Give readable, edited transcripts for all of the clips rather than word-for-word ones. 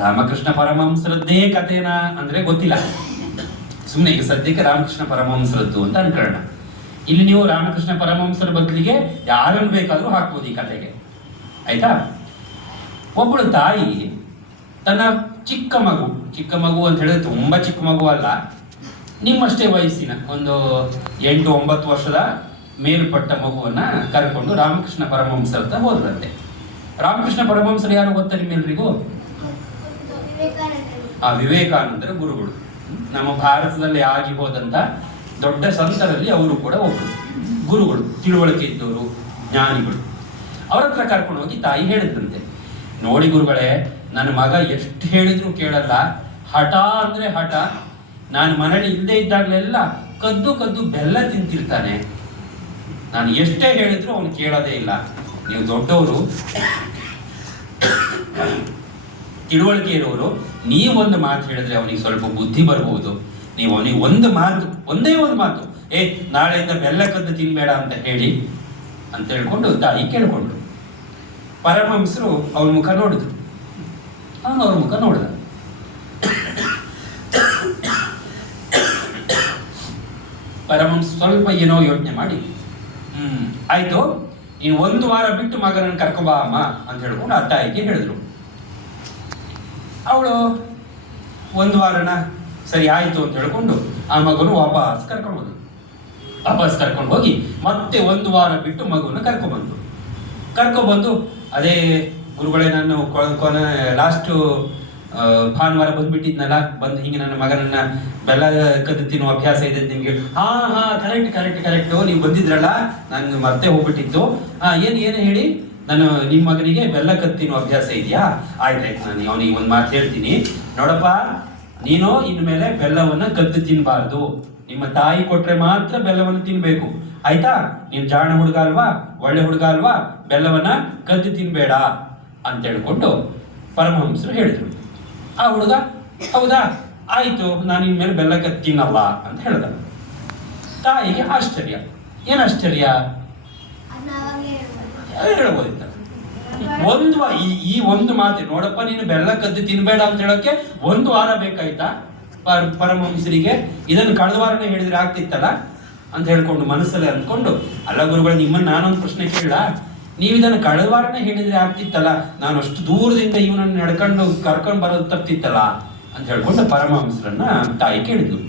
ರಾಮಕೃಷ್ಣ ಪರಮಹಂಸರದ್ದೇ ಕಥೆನಾ ಅಂದ್ರೆ ಗೊತ್ತಿಲ್ಲ. ಸುಮ್ಮನೆ ಈಗ ಸದ್ಯಕ್ಕೆ ರಾಮಕೃಷ್ಣ ಪರಮಹಂಸರದ್ದು ಅಂತ ಅನ್ಕೊಳ್ಳೋಣ. ಇಲ್ಲಿ ನೀವು ರಾಮಕೃಷ್ಣ ಪರಮಹಂಸರ ಬದಲಿಗೆ ಯಾರನ್ನು ಬೇಕಾದ್ರೂ ಹಾಕ್ಬೋದು ಈ ಕಥೆಗೆ, ಆಯ್ತಾ? ಒಬ್ಬಳು ತಾಯಿ ತನ್ನ ಚಿಕ್ಕ ಮಗು ಅಂತ ಹೇಳಿದ್ರೆ ತುಂಬಾ ಚಿಕ್ಕ ಮಗು ಅಲ್ಲ, ನಿಮ್ಮಷ್ಟೇ ವಯಸ್ಸಿನ ಒಂದು 8-9 ವರ್ಷದ ಮೇಲ್ಪಟ್ಟ ಮಗುವನ್ನ ಕರ್ಕೊಂಡು ರಾಮಕೃಷ್ಣ ಪರಮಹಂಸರ ಹತ್ರ ಹೋದ್ರಂತೆ. ರಾಮಕೃಷ್ಣ ಪರಮಹಂಸರು ಯಾರು ಗೊತ್ತಾ ನಿಮ್ಮೆಲ್ರಿಗೂ? ವಿವೇಕಾನಂದರ ಗುರುಗಳು. ನಮ್ಮ ಭಾರತದಲ್ಲಿ ಆಗಿ ಹೋದಂತ ದೊಡ್ಡ ಸಂತರಲ್ಲಿ ಅವರು ಕೂಡ ಒಬ್ಬರು ಗುರುಗಳು, ತಿಳುವಳಿಕೆ ಇದ್ದವರು, ಜ್ಞಾನಿಗಳು. ಅವ್ರ ಹತ್ರ ಕರ್ಕೊಂಡು ಹೋಗಿ ತಾಯಿ ಹೇಳಿದ್ರಂತೆ, ನೋಡಿ ಗುರುಗಳೇ, ನನ್ನ ಮಗ ಎಷ್ಟು ಹೇಳಿದ್ರು ಕೇಳಲ್ಲ, ಹಠ ಅಂದ್ರೆ ಹಠ. ನಾನು ಮನೇಲಿ ಇಲ್ಲದೆ ಇದ್ದಾಗಲೆಲ್ಲ ಕದ್ದು ಬೆಲ್ಲ ತಿಂತಿರ್ತಾನೆ. ನಾನು ಎಷ್ಟೇ ಹೇಳಿದ್ರು ಅವನು ಕೇಳೋದೇ ಇಲ್ಲ. ನೀವು ದೊಡ್ಡವರು, ತಿಳುವಳಿಕೆ ಇರೋರು, ನೀವೊಂದು ಮಾತು ಹೇಳಿದ್ರೆ ಅವನಿಗೆ ಸ್ವಲ್ಪ ಬುದ್ಧಿ ಬರ್ಬೋದು. ನೀವು ಅವನಿಗೆ ಒಂದೇ ಒಂದು ಮಾತು, ನಾಳೆಯಿಂದ ಬೆಲ್ಲ ಕದ್ದು ತಿನ್ಬೇಡ ಅಂತ ಹೇಳಿ ಅಂತ ಹೇಳ್ಕೊಂಡು ತಾಯಿ ಕೇಳ್ಕೊಂಡ್ರು. ಪರಮಹಂಸರು ಅವ್ರ ಮುಖ ನೋಡಿದ್ರು, ಅವನು ಅವ್ರ ಮುಖ ನೋಡಿದ. ಪರಮಹಂಸ ಸ್ವಲ್ಪ ಏನೋ ಯೋಚನೆ ಮಾಡಿ, ಆಯ್ತು, ನೀನು 1 ವಾರ ಬಿಟ್ಟು ಮಗನನ್ನು ಕರ್ಕೊಂಬಾ ಅಮ್ಮ ಅಂತ ಹೇಳ್ಕೊಂಡು ಆ ತಾಯಿಗೆ ಹೇಳಿದ್ರು. ಅವಳು 1 ವಾರನ ಸರಿ ಆಯ್ತು ಅಂತ ಹೇಳ್ಕೊಂಡು ಆ ಮಗನು ವಾಪಸ್ ಕರ್ಕೊಂಡು ಹೋಗಿ ಮತ್ತೆ 1 ವಾರ ಬಿಟ್ಟು ಮಗುವನ್ನ ಕರ್ಕೊಂಡ್ಬಂದು ಅದೇ ಗುರುಗಳೇ, ನಾನು ಕೊನೆ ಲಾಸ್ಟ್ ಭಾನುವಾರ ಬಂದ್ಬಿಟ್ಟಿದ್ನಲ್ಲ, ಬಂದು ಹಿಂಗೆ ನನ್ನ ಮಗನನ್ನ ಬೆಲ್ಲ ಕದ್ದು ತಿನ್ನುವ ಅಭ್ಯಾಸ ಇದೆ ನಿಮ್ಗೆ. ಹಾ ಕರೆಕ್ಟ್ ನೀವು ಬಂದಿದ್ರಲ್ಲ, ನಂಗೆ ಮತ್ತೆ ಹೋಗ್ಬಿಟ್ಟಿತ್ತು. ಏನು ಹೇಳಿ, ನಿಮ್ಮ ಮಗನಿಗೆ ಬೆಲ್ಲ ಕದ್ದು ತಿನ್ನುವ ಅಭ್ಯಾಸ ಇದೆಯಾ? ಆಯ್ತಾಯ್ತು, ನಾನು ಅವನಿಗೆ ಒಂದು ಮಾತು ಹೇಳ್ತೀನಿ. ನೋಡಪ್ಪ, ನೀನು ಇನ್ಮೇಲೆ ಬೆಲ್ಲವನ್ನ ಕದ್ದು ತಿನ್ಬಾರ್ದು. ನಿಮ್ಮ ತಾಯಿ ಕೊಟ್ರೆ ಮಾತ್ರ ಬೆಲ್ಲವನ್ನು ತಿನ್ಬೇಕು, ಆಯ್ತಾ? ನೀನ್ ಜಾಣ ಹುಡುಗ ಅಲ್ವಾ, ಒಳ್ಳೆ ಹುಡುಗ ಅಲ್ವಾ, ಬೆಲ್ಲವನ್ನ ಕದ್ದು ತಿನ್ಬೇಡ ಅಂತ ಹೇಳ್ಕೊಂಡು ಪರಮಹಂಸರು ಹೇಳಿದ್ರು. ಆ ಹುಡುಗ ಹೌದಾ, ಆಯ್ತು, ನಾನು ಇನ್ಮೇಲೆ ಬೆಲ್ಲ ಕದ್ದು ತಿನ್ನಲ್ಲ ಅಂತ ಹೇಳ್ದ. ತಾಯಿಗೆ ಆಶ್ಚರ್ಯ. ಏನ್ ಆಶ್ಚರ್ಯ? ಹೇಳ್ಬೋದಿತ್ತ ಈ ಒಂದು ಮಾತು, ನೋಡಪ್ಪ ನೀನು ಬೆಲ್ಲ ಕದ್ದು ತಿನ್ಬೇಡ ಅಂತ ಹೇಳಕ್ಕೆ 1 ವಾರ ಬೇಕಾಯ್ತಾ ಪರಮಹಂಸರಿಗೆ? ಇದನ್ನು ಕಳೆದ ವಾರನೇ ಹೇಳಿದ್ರೆ ಆಗ್ತಿತ್ತಲ್ಲ ಅಂತ ಹೇಳ್ಕೊಂಡು ಮನಸ್ಸಲ್ಲಿ ಅಂದ್ಕೊಂಡು, ಅಲ್ಲ ಗುರುಗಳು, ನಿಮ್ಮನ್ನ ನಾನೊಂದು ಪ್ರಶ್ನೆ ಕೇಳ, ನೀವು ಇದನ್ನು ಕಳೆದ ವಾರನೇ ಹೇಳಿದ್ರೆ ಆಗ್ತಿತ್ತಲ್ಲ, ನಾನು ಅಷ್ಟು ದೂರದಿಂದ ಇವನನ್ನು ಕರ್ಕೊಂಡು ಬರೋದು ತಪ್ಪಿತ್ತಲ್ಲ ಅಂತ ಹೇಳ್ಕೊಂಡು ಪರಮಹಂಸರನ್ನ ತಾಯಿ ಕೇಳಿದ್ಲು.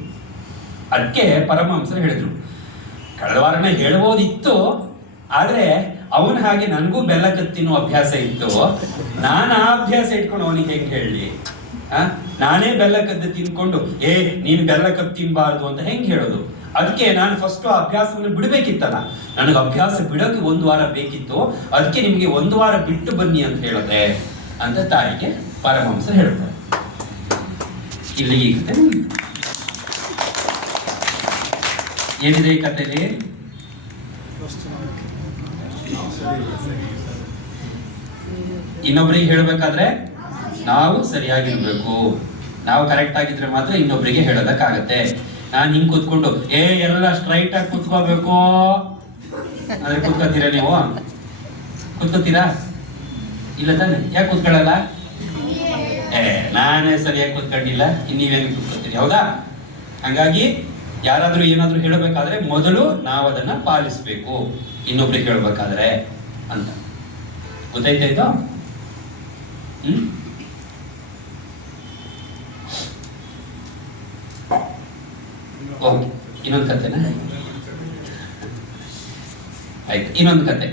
ಅದಕ್ಕೆ ಪರಮಹಂಸರು ಹೇಳಿದ್ರು, ಕಳೆದ ವಾರನೇ ಹೇಳ್ಬೋದಿತ್ತು, ಆದ್ರೆ ಅವನ ಹಾಗೆ ನನಗೂ ಬೆಲ್ಲ ಕದ್ದು ತಿನ್ನೋ ಅಭ್ಯಾಸ ಇತ್ತು. ನಾನು ಆ ಅಭ್ಯಾಸ ಇಟ್ಕೊಂಡು ಅವನಿಗೆ ಹೆಂಗೆ ಹೇಳಲಿ? ನಾನೇ ಬೆಲ್ಲ ಕದ್ದು ತಿನ್ಕೊಂಡು ನೀನು ಬೆಲ್ಲ ಕದ್ದು ತಿನ್ಬಾರ್ದು ಅಂತ ಹೆಂಗೆ ಹೇಳೋದು? ಅದಕ್ಕೆ ನಾನು ಫಸ್ಟ್ ಆ ಅಭ್ಯಾಸವನ್ನು ಬಿಡಬೇಕಿತ್ತಲ್ಲ, ನನಗೆ ಅಭ್ಯಾಸ ಬಿಡೋಕೆ 1 ವಾರ ಬೇಕಿತ್ತು, ಅದಕ್ಕೆ ನಿಮ್ಗೆ 1 ವಾರ ಬಿಟ್ಟು ಬನ್ನಿ ಅಂತ ಹೇಳಿದೆ ಅಂತ ತಾಯಿಗೆ ಪರಮಹಂಸರು ಹೇಳ್ತಾರೆ. ಇಲ್ಲಿ ಈ ಕತೆ ಏನಿದೆ ಈ ಕಥೆಯಲ್ಲಿ? ಇನ್ನೊಬ್ರಿಗೆ ಹೇಳ್ಬೇಕಾದ್ರೆ ನಾವು ಸರಿಯಾಗಿರ್ಬೇಕು, ನಾವು ಕರೆಕ್ಟ್ ಆಗಿದ್ರೆ ಮಾತ್ರ ಇನ್ನೊಬ್ರಿಗೆ ಹೇಳೋದಕ್ಕಾಗತ್ತೆ. ನಾನು ಹಿಂಗ್ ಕೂತ್ಕೊಂಡು ಎಲ್ಲ ಸ್ಟ್ರೈಟ್ ಆಗಿ ಕೂತ್ಕೋಬೇಕು ಅಂದ್ರೆ ಕೂತ್ಕೋತೀರಾ? ನೀವು ಕೂತ್ಕೋತೀರಾ? ಇಲ್ಲ ತಾನೆ? ಯಾಕೆ ಕೂತ್ಕೊಳ್ಳಲ್ಲ? ನಾನೇ ಸರಿಯಾಗಿ ಕೂತ್ಕೊಂಡಿಲ್ಲ, ನೀವೇನು ಕೂತ್ಕೋತೀರಿ? ಹೌದಾ? ಹಂಗಾಗಿ ಯಾರಾದ್ರೂ ಏನಾದ್ರೂ ಹೇಳಬೇಕಾದ್ರೆ ಮೊದಲು ನಾವು ಅದನ್ನ ಪಾಲಿಸ್ಬೇಕು, ಇನ್ನೊಬ್ರಿಗೆ ಹೇಳ್ಬೇಕಾದ್ರೆ ಅಂತ. ಗೊತ್ತಾಯ್ತಾಯ್ತು? ಓಕೆ, ಇನ್ನೊಂದು ಕತೆನಾ? ಆಯ್ತು, ಇನ್ನೊಂದು ಕತೆ.